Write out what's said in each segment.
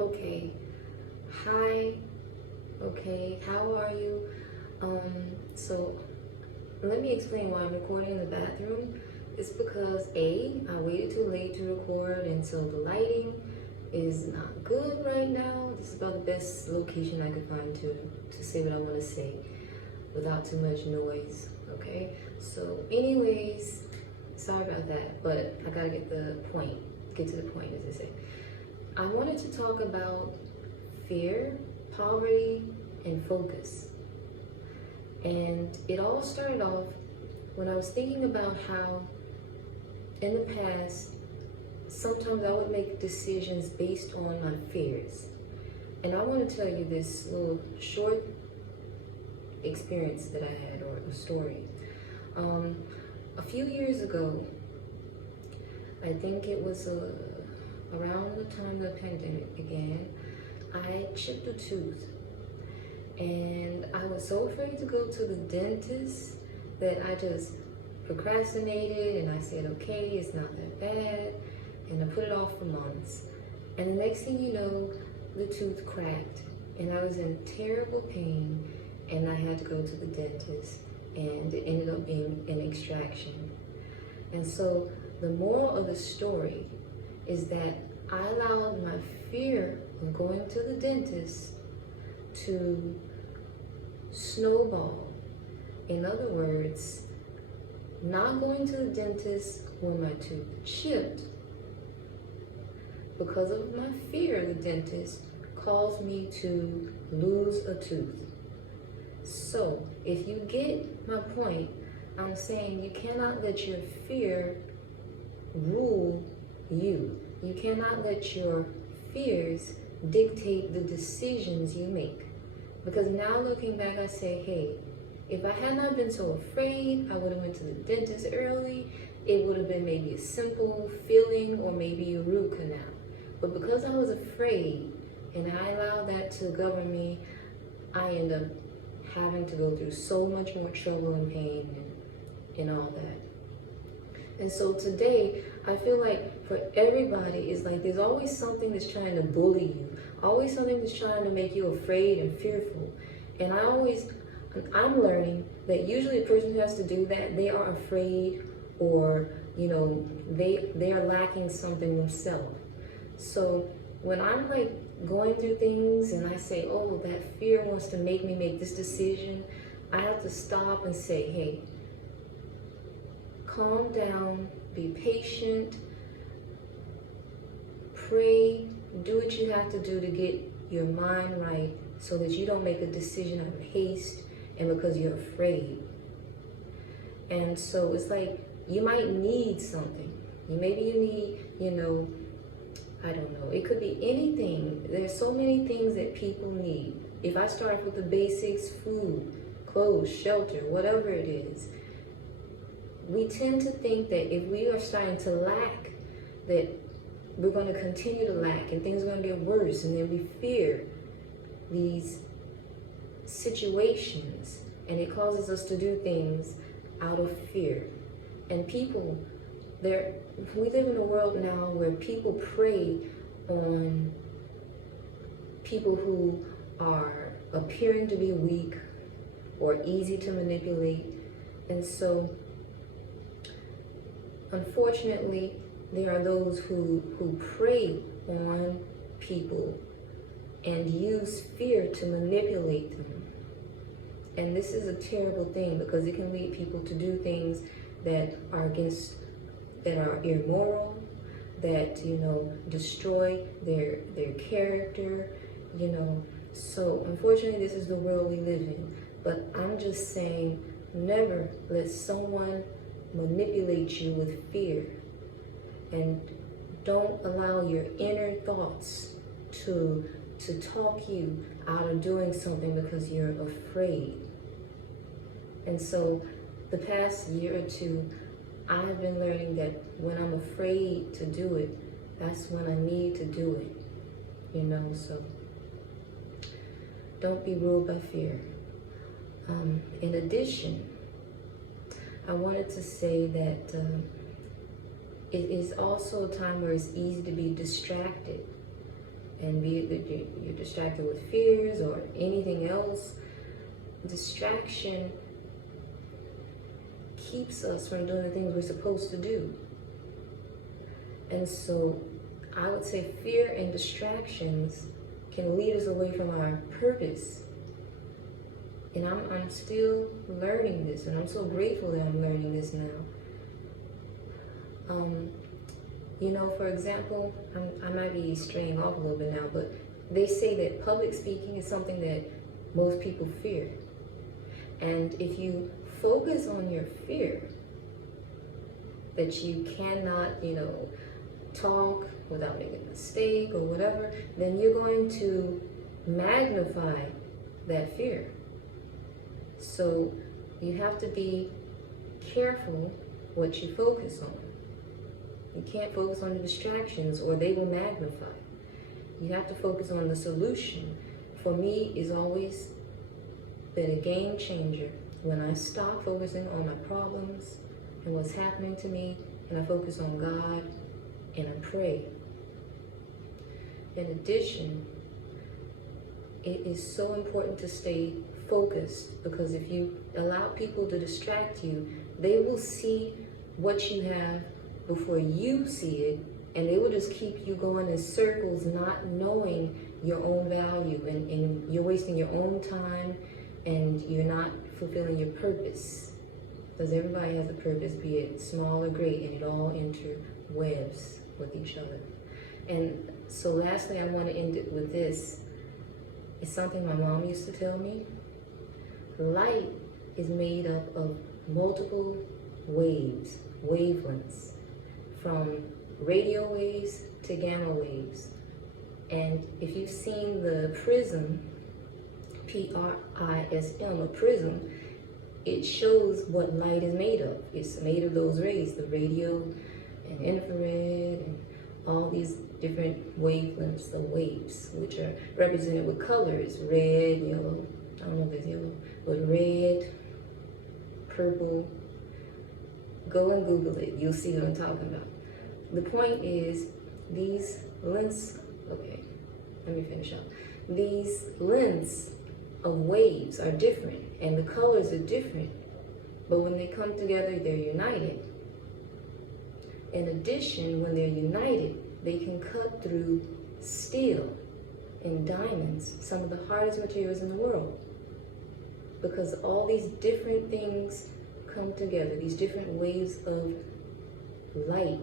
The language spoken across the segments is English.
Okay. Hi. Okay. How are you? So let me explain why I'm recording in the bathroom. It's because I waited too late to record, and so the lighting is not good right now. This is about the best location I could find to say what I want to say without too much noise. Okay. So, anyways, sorry about that, but I gotta get to the point, as they say. I wanted to talk about fear, poverty, and focus. And it all started off when I was thinking about how in the past, sometimes I would make decisions based on my fears. And I want to tell you this little short experience that I had, or a story. A few years ago, I think it was around the time the pandemic began, I chipped a tooth. And I was so afraid to go to the dentist that I just procrastinated, and I said, okay, it's not that bad. And I put it off for months. And the next thing you know, the tooth cracked. And I was in terrible pain, and I had to go to the dentist. And it ended up being an extraction. And so the moral of the story is that I allowed my fear of going to the dentist to snowball. In other words, not going to the dentist when my tooth chipped, because of my fear of the dentist, caused me to lose a tooth. So, if you get my point, I'm saying you cannot let your fear rule you. You cannot let your fears dictate the decisions you make. Because now looking back, I say, hey, if I had not been so afraid, I would have went to the dentist early. It would have been maybe a simple filling or maybe a root canal. But because I was afraid and I allowed that to govern me, I end up having to go through so much more trouble and pain and all that. And so today, I feel like for everybody, it's like there's always something that's trying to bully you, always something that's trying to make you afraid and fearful. And I'm learning that usually the person who has to do that, they are afraid, or, they are lacking something themselves. So when I'm like going through things and I say, oh, that fear wants to make me make this decision, I have to stop and say, hey, calm down, be patient, pray, do what you have to do to get your mind right so that you don't make a decision out of haste and because you're afraid. And so it's like you might need something. Maybe you need, I don't know. It could be anything. There's so many things that people need. If I start with the basics, food, clothes, shelter, whatever it is, we tend to think that if we are starting to lack, that we're going to continue to lack and things are going to get worse. And then we fear these situations, and it causes us to do things out of fear. And we live in a world now where people prey on people who are appearing to be weak or easy to manipulate. And so, unfortunately, there are those who prey on people and use fear to manipulate them. And this is a terrible thing because it can lead people to do things that are immoral, that, destroy their character, So unfortunately, this is the world we live in. But I'm just saying, never let someone manipulate you with fear. And don't allow your inner thoughts to talk you out of doing something because you're afraid. And so the past year or two, I've been learning that when I'm afraid to do it, that's when I need to do it, so don't be ruled by fear. In addition, I wanted to say that it is also a time where it's easy to be distracted And be it that you're distracted with fears or anything else, distraction keeps us from doing the things we're supposed to do. And so I would say fear and distractions can lead us away from our purpose. And I'm still learning this, and I'm so grateful that I'm learning this now. You know, for example, I might be straying off a little bit now, but they say that public speaking is something that most people fear. And if you focus on your fear, that you cannot, you know, talk without making a mistake or whatever, then you're going to magnify that fear. So you have to be careful what you focus on. You can't focus on the distractions or they will magnify. You have to focus on the solution. For me, it's always been a game changer when I stop focusing on my problems and what's happening to me, and I focus on God and I pray. In addition, it is so important to stay focused, because if you allow people to distract you, they will see what you have before you see it, and they will just keep you going in circles, not knowing your own value, and you're wasting your own time, and you're not fulfilling your purpose. Because everybody has a purpose, be it small or great, and it all interwebs with each other. And so lastly, I want to end it with this. It's something my mom used to tell me. Light is made up of multiple waves, wavelengths, from radio waves to gamma waves. And if you've seen the prism, P-R-I-S-M, a prism, it shows what light is made of. It's made of those rays, the radio and infrared and all these different wavelengths, the waves, which are represented with colors, red, yellow, I don't know if it's yellow, but red, purple. Go and Google it, you'll see what I'm talking about. The point is, these lengths, okay, let me finish up. These lengths of waves are different, and the colors are different, but when they come together, they're united. In addition, when they're united, they can cut through steel and diamonds, some of the hardest materials in the world, because all these different things come together, these different waves of light,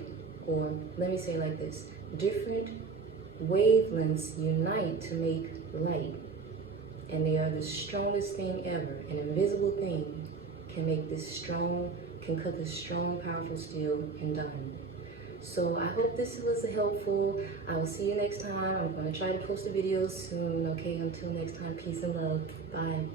or let me say it like this, different wavelengths unite to make light. And they are the strongest thing ever. An invisible thing can make this strong, can cut this strong, powerful steel and diamond. So I hope this was helpful. I will see you next time. I'm going to try to post a video soon. Okay, until next time, peace and love. Bye.